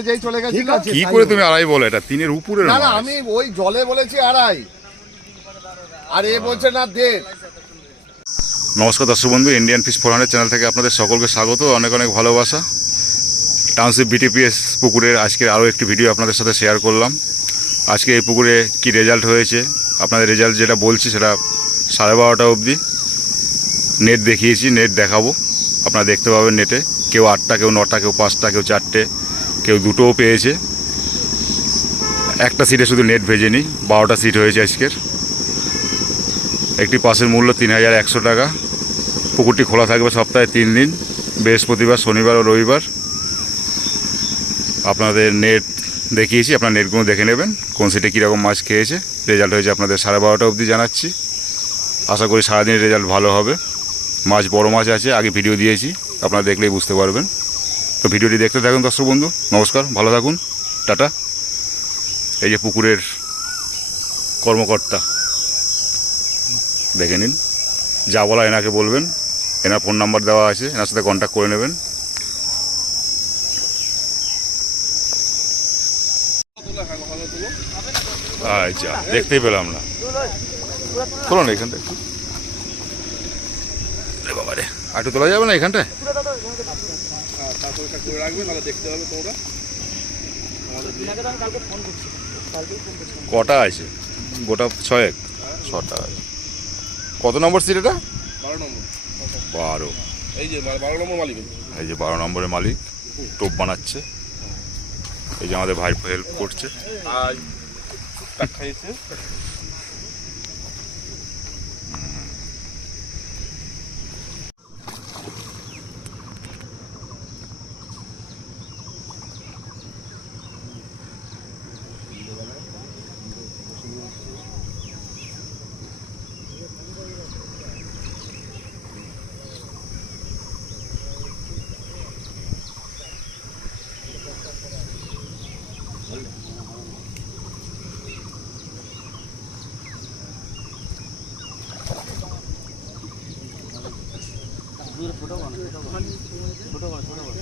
যেই চলে গেছিল কি করে তুমি আড়াই বলো? এটা তিনের উপরে না না, আমি ওই জলে বলেছি আড়াই, আর এ বলছে না দেড়। নমস্কার দর্শক বন্ধু, ইন্ডিয়ান ফিশ 400 চ্যানেল থেকে আপনাদের সকলকে স্বাগত, অনেক অনেক ভালোবাসা। টাউনশিপ বিটিপিএস পুকুরের আজকে আরও একটি ভিডিও আপনাদের সাথে শেয়ার করলাম। আজকে এই পুকুরে কি রেজাল্ট হয়েছে, আপনাদের রেজাল্ট যেটা বলছি সেটা 12:30 অবধি নেট দেখিয়েছি, নেট দেখাবো, আপনারা দেখতে পাবেন নেটে। কেউ 8টা, কেউ 9টা, কেউ 5টা, কেউ 4টে, কেউ 2টোও পেয়েছে। একটা সিটে শুধু নেট ভেজেনি, 12টা সিট হয়েছে আজকের। একটি পাসের মূল্য 3100 টাকা। পুকুরটি খোলা থাকবে সপ্তাহে 3 দিন, বৃহস্পতিবার, শনিবার ও রবিবার। আপনাদের নেট দেখিয়েছি, আপনার নেটগুলো দেখে নেবেন কোন সিটে কীরকম মাছ খেয়েছে। রেজাল্ট হয়েছে আপনাদের 12:30 অবধি জানাচ্ছি। আশা করি সারাদিন রেজাল্ট ভালো হবে। মাছ বড় মাছ আছে, আগে ভিডিও দিয়েছি, আপনারা দেখলেই বুঝতে পারবেন। তো ভিডিওটি দেখতে থাকুন দর্শক বন্ধু। নমস্কার, ভালো থাকুন, টাটা। এই যে পুকুরের কর্মকর্তা, দেখে নিন। যা বলা এনাকে বলবেন, এনার ফোন নাম্বার দেওয়া আছে, এনার সাথে কন্ট্যাক্ট করে নেবেন। আচ্ছা, দেখতেই পেলাম না, তোলো না এখানটা একটু। বাবা রে, একটু তোলা যাবে না এখানটায়? কটা আছে? গোটা 6টা আছে। কত নম্বর সিট এটা? 12। এই যে 12 নম্বর মালিক, এই যে 12 নম্বরের মালিক টোপ বানাচ্ছে। এই যে আমাদের ভাই হেল্প করছে।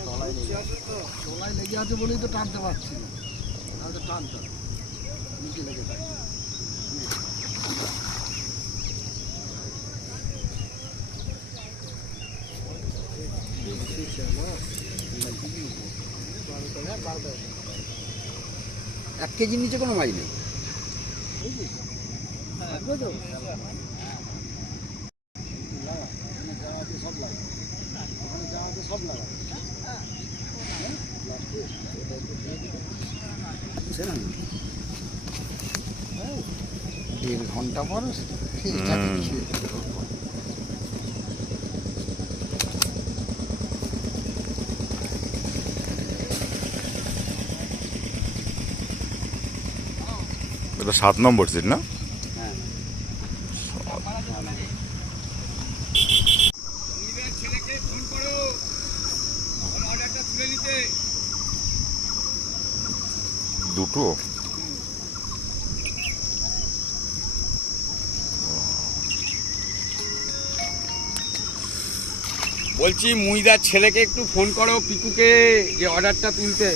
তলায় লেগে আছে বলেই তো টানতে পারছি না, তাহলে টানতাম নিচে লেগে থাকে। এক কেজির নিচে কোনো মাছ নেই। সব লাগা 1.5 ঘন্টা পর এটা 7 নম্বর সিট না? দুটো বলছি, মুইদার ছেলেকে একটু ফোন করো পিকুকে, যে অর্ডারটা তুলতে।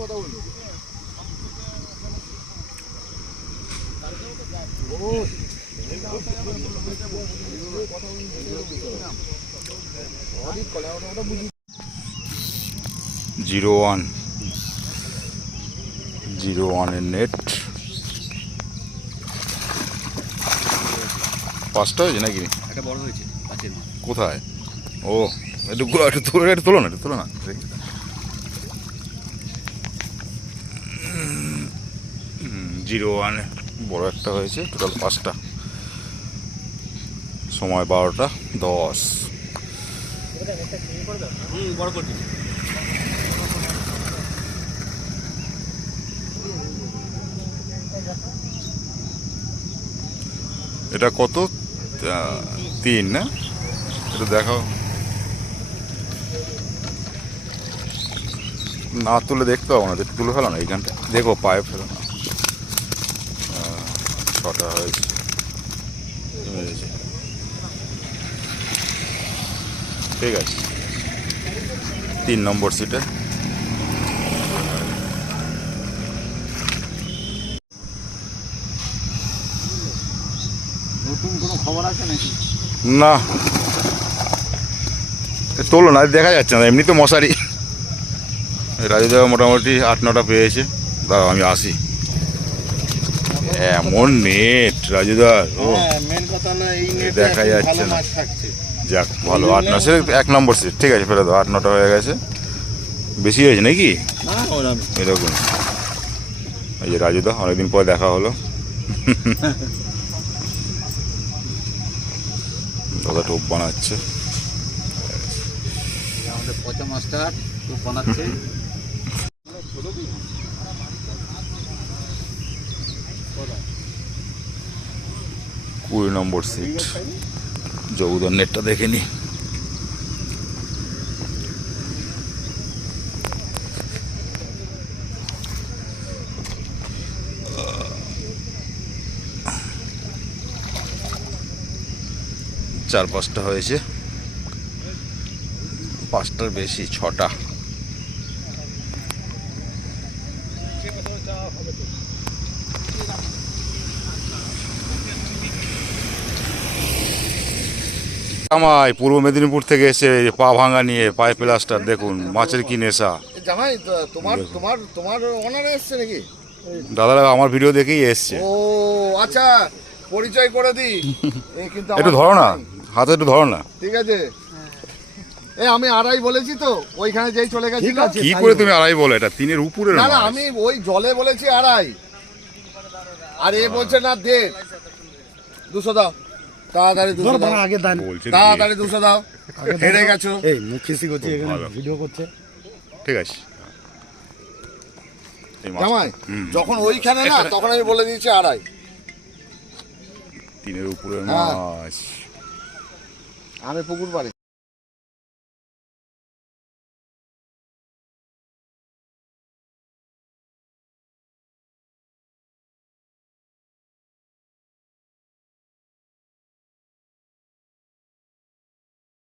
কথা বলবো জিরো ওয়ানের নেট 5টা হয়েছে নাকি? একটা বড় হয়েছে কোথায়? ও, একটু তোলো না, তোলো না। 01 বড় একটা হয়েছে, টোটাল 5টা। সময় 12:10। বড় করছি। এটা কত? 3 না? এটা দেখাও। না তুলে দেখতে পাবো না, তুলে ফেলো না এইখানটা, দেখো পায়ে ফেলো না। 6টা হয়েছে। ঠিক আছে, 3 নম্বর সিটে। নতুন কোনো খবর আছে নাকি? না তোলো না, দেখা যাচ্ছে না, এমনি তো মশারি। রাজুদা মোটামুটি 8-9টা পেয়েছে। দাঁড়াও আমি আসি। এমন নেট রাজুদার, ও মেন কথা না, এই নেটে দেখা এখন যাচ্ছে ভালো না। মাছ থাকছে। যাক ভালো, 8-9 সে 1 নম্বর সিট। ঠিক আছে, ফেলে দাও। 8-9টা হয়ে গেছে, বেশি হয়েছে নাকি না ওরকম এরকম। এই যে রাজুদা, অনেকদিন পর দেখা হলো। দাদা টোপ বানাচ্ছে। আমাদের পচা মাস্টার তো বানাচ্ছে। 20 নম্বর সিট। জগুদার নেটটা দেখে নি। চার 5টা হয়েছে, 5টার বেশি, 6টা। আমায় পূর্ব মেদিনীপুর থেকে এসে এই যে পা ভাঙা নিয়ে, পায়ে প্লাস্টার, দেখুন মাছের কি নেশা। জামাই তোমার তোমার তোমার অনারে এসছে নাকি? দাদারা আমার ভিডিও দেখেই এসছে। ও আচ্ছা, পরিচয় করে দিই। এই কিন্তু একটু আমার ধরো না, ভাই। হাতে একটু ধরো না। ঠিক আছে, আমি আড়াই বলেছি তো, ওইখানে যেই চলে গেছিল। কি করে তুমি আড়াই বলো? এটা 3-এর উপরে না না, মাছ। আমি ওই জলে বলেছি আড়াই, আর এ বলছে না 1.5। 200 দাও তাড়াতাড়ি, 200 দাও বলছে তাড়াতাড়ি, 200 দাও। হেরে গেছো। এই মুখ খিসি করছে, এখানে ভালো। ভিডিও করছে। ঠিক আছে। এই মাছ জামাই যখন ওইখানে না, তখন আমি বলে দিয়েছি আড়াই। 3-এর উপরে হ্যাঁ। মাছ। আমি পুকুর পাড়ে।